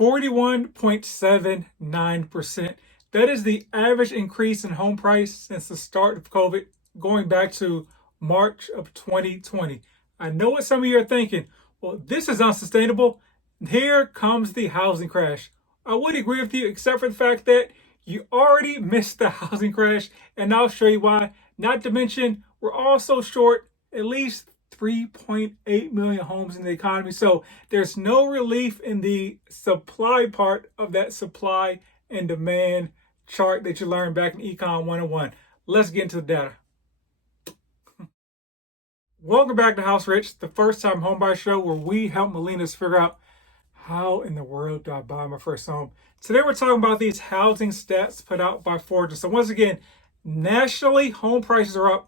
41.79%. That is the average increase in home price since the start of COVID, going back to March of 2020. I know what some of you are thinking. Well, this is unsustainable. Here comes the housing crash. I would agree with you, except for the fact that you already missed the housing crash, and I'll show you why. Not to mention, we're also short at least 3.8 million homes in the economy. So there's no relief in the supply part of that supply and demand chart that you learned back in Econ 101. Let's get into the data. Welcome back to House Rich, the first time homebuyer show where we help millennials figure out how in the world do I buy my first home. Today we're talking about these housing stats put out by Fortune. So once again, nationally, home prices are up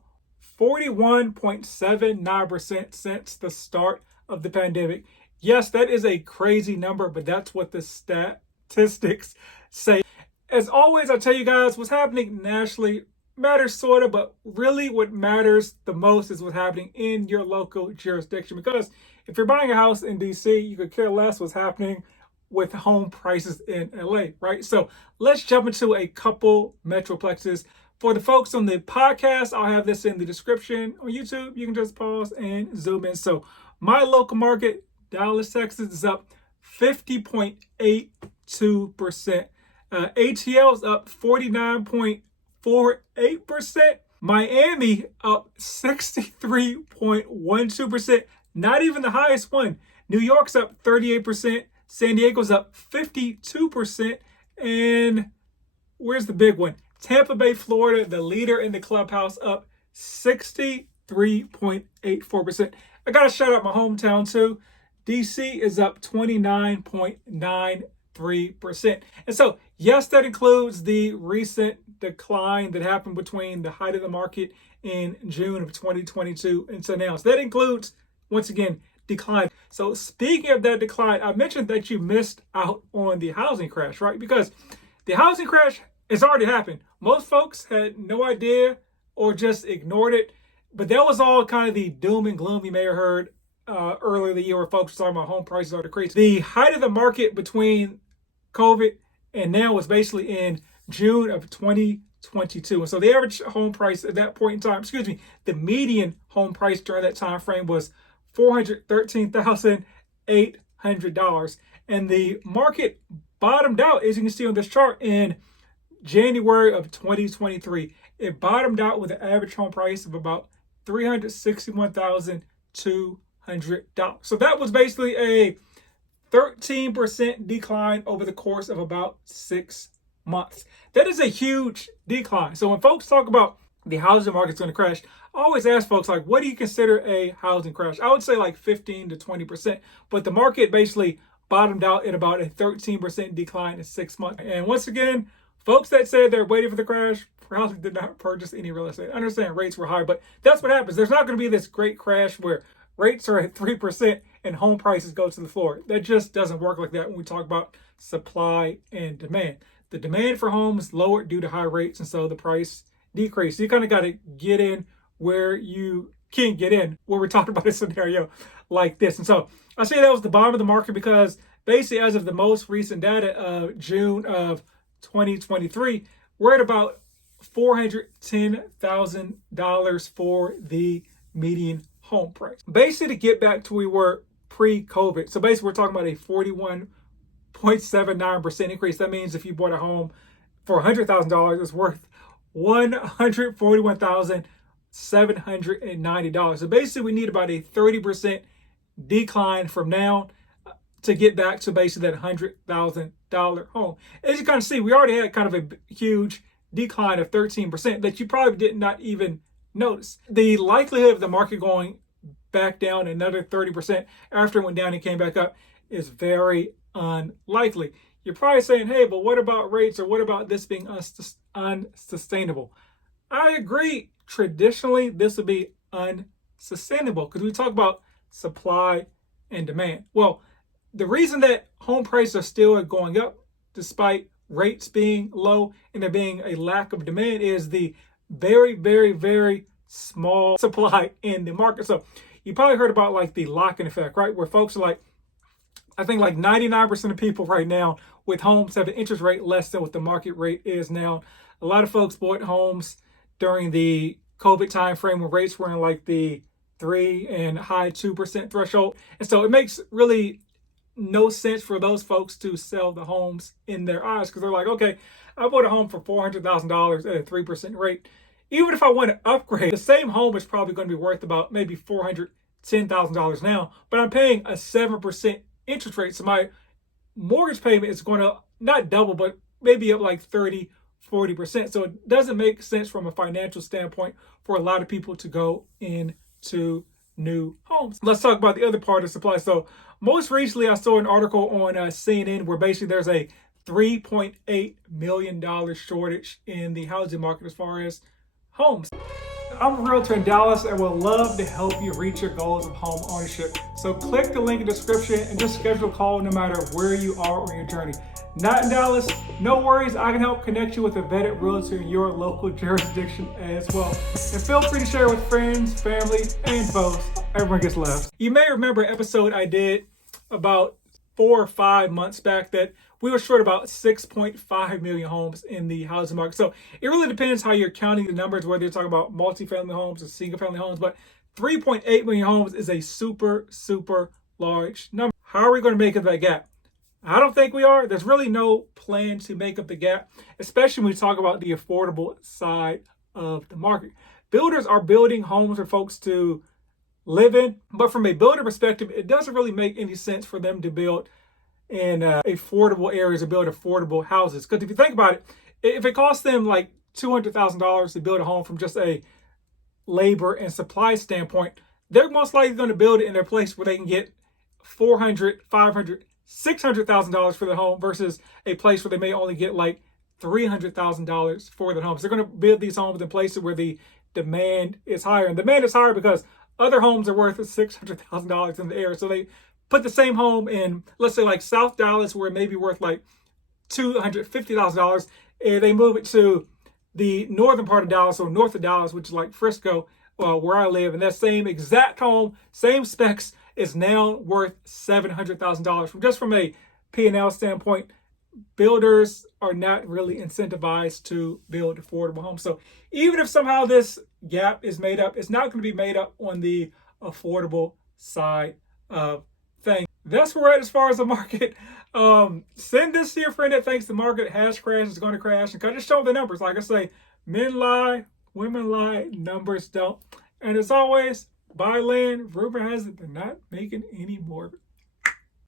41.79% since the start of the pandemic. Yes, that is a crazy number, but that's what the statistics say. As always, I tell you guys, what's happening nationally matters sort of, but really what matters the most is what's happening in your local jurisdiction. Because if you're buying a house in DC, you could care less what's happening with home prices in LA, right? So let's jump into a couple metroplexes. For the folks on the podcast, I'll have this in the description. On YouTube, you can just pause and zoom in. So my local market, Dallas, Texas, is up 50.82%. ATL is up 49.48%. Miami up 63.12%. Not even the highest one. New York's up 38%. San Diego's up 52%. And where's the big one? Tampa Bay, Florida, the leader in the clubhouse, up 63.84%. I got to shout out my hometown too. DC is up 29.93%. And so, yes, that includes the recent decline that happened between the height of the market in June of 2022 until now. So that includes, once again, decline. So speaking of that decline, I mentioned that you missed out on the housing crash, right? Because the housing crash has already happened. Most folks had no idea or just ignored it. But that was all kind of the doom and gloom you may have heard earlier in the year where folks were talking about home prices are decreasing. The height of the market between COVID and now was basically in June of 2022. And so the average home price at that point in time, the median home price during that time frame was $413,800. And the market bottomed out, as you can see on this chart, in January of 2023. It bottomed out with an average home price of about $361,200. So that was basically a 13% decline over the course of about 6 months. That is a huge decline. So when folks talk about the housing market's going to crash, I always ask folks, like, what do you consider a housing crash? I would say like 15 to 20%. But the market basically bottomed out at about a 13% decline in 6 months. And once again, folks that said they're waiting for the crash probably did not purchase any real estate. I understand rates were high, but that's what happens. There's not going to be this great crash where rates are at 3% and home prices go to the floor. That just doesn't work like that when we talk about supply and demand. The demand for homes lowered due to high rates, and so the price decreased. So you kind of got to get in where you can get in when we're talking about a scenario like this. And so I say that was the bottom of the market because basically as of the most recent data of June of 2023, we're at about $410,000 for the median home price. Basically to get back to where we were pre-COVID. So basically we're talking about a 41.79% increase. That means if you bought a home for $100,000, it's worth $141,790. So basically we need about a 30% decline from now to get back to basically that $100,000 home. As you kind of see, we already had kind of a huge decline of 13% that you probably did not even notice. The likelihood of the market going back down another 30% after it went down and came back up is very unlikely. You're probably saying, hey, but what about rates, or what about this being unsustainable? I agree. Traditionally, this would be unsustainable because we talk about supply and demand. Well, the reason that home prices are still going up despite rates being low and there being a lack of demand is the very, very, very small supply in the market. So you probably heard about like the lock-in effect, right? Where folks are like, I think like 99% of people right now with homes have an interest rate less than what the market rate is now. A lot of folks bought homes during the COVID time frame when rates were in like the 3 and high 2% threshold. And so it makes really no sense for those folks to sell the homes in their eyes because they're like, okay, I bought a home for $400,000 at a 3% rate. Even if I want to upgrade, the same home is probably going to be worth about maybe $410,000 now, but I'm paying a 7% interest rate. So my mortgage payment is going to not double, but maybe up like 30-40%. So it doesn't make sense from a financial standpoint for a lot of people to go into new homes. Let's talk about the other part of supply. So most recently, I saw an article on CNN where basically there's a $3.8 million shortage in the housing market as far as homes. I'm a realtor in Dallas and would love to help you reach your goals of home ownership. So click the link in the description and just schedule a call no matter where you are on your journey. Not in Dallas? No worries, I can help connect you with a vetted realtor in your local jurisdiction as well. And feel free to share with friends, family, and foes. Everyone gets love. You may remember an episode I did about 4 or 5 months back that we were short about 6.5 million homes in the housing market. So it really depends how you're counting the numbers, whether you're talking about multifamily homes or single family homes. But 3.8 million homes is a super, super large number. How are we going to make up that gap? I don't think we are. There's really no plan to make up the gap, especially when we talk about the affordable side of the market. Builders are building homes for folks to live in, but from a builder perspective, it doesn't really make any sense for them to build in affordable areas or build affordable houses. Because if you think about it, if it costs them like $200,000 to build a home from just a labor and supply standpoint, they're most likely going to build it in a place where they can get $400,000, $500,000, $600,000 for the home versus a place where they may only get like $300,000 for the home. So they're going to build these homes in places where the demand is higher. And demand is higher because other homes are worth $600,000 in the area. So they put the same home in, let's say like South Dallas, where it may be worth like $250,000, and they move it to the northern part of Dallas or north of Dallas, which is like Frisco, where I live. And that same exact home, same specs, is now worth $700,000. From a P&L standpoint, builders are not really incentivized to build affordable homes. So even if somehow this gap is made up, it's not going to be made up on the affordable side of things. That's where we're at as far as the market. Send this to your friend that thinks the market has crashed, is going to crash, and just show them the numbers. Like I say, men lie, women lie, numbers don't. And as always, buy land. Rumor has it they're not making any more of it.